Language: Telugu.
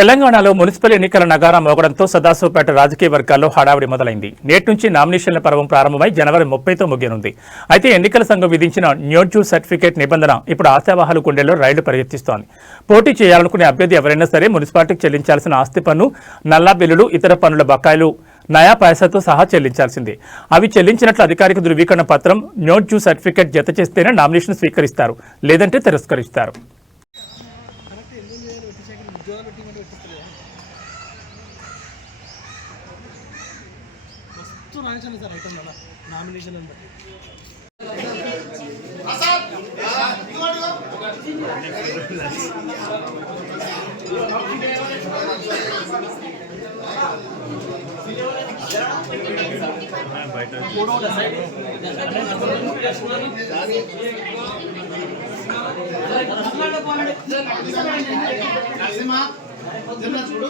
తెలంగాణలో మున్సిపల్ ఎన్నికల నగారం మోగడంతో సదాశివపేట రాజకీయ వర్గాల్లో హడావిడి మొదలైంది. నేటి నుంచి నామినేషన్ల పర్వం ప్రారంభమై జనవరి ముప్పైతో ముగియనుంది. అయితే ఎన్నికల సంఘం విధించిన న్యూట్యూ సర్టిఫికేట్ నిబంధన ఇప్పుడు ఆశావాహాలు గుండెల్లో రైళ్ళు పరిగెత్తిస్తోంది పోటీ చేయాలనుకునే అభ్యర్థి ఎవరైనా సరే మున్సిపాలిటీకి చెల్లించాల్సిన ఆస్తి పన్ను నల్లా బిల్లులు ఇతర పన్నుల బకాయిలు నయా పైసాతో సహా చెల్లించాల్సిందే. అవి చెల్లించినట్లు అధికారిక ధృవీకరణ పత్రం న్యూట్యూ సర్టిఫికేట్ జత చేస్తేనే నామినేషన్ స్వీకరిస్తారు లేదంటే తిరస్కరిస్తారు. ಮಸ್ತು ನಾನಿಷನ್ ಸರ್ ಐಟಮ್ ಅಲ್ಲ ನಾಮಿನೇಷನ್ ಅಂದ್ಬಿಟ್ಟು ಬಯಟ నరసింహ చూడు.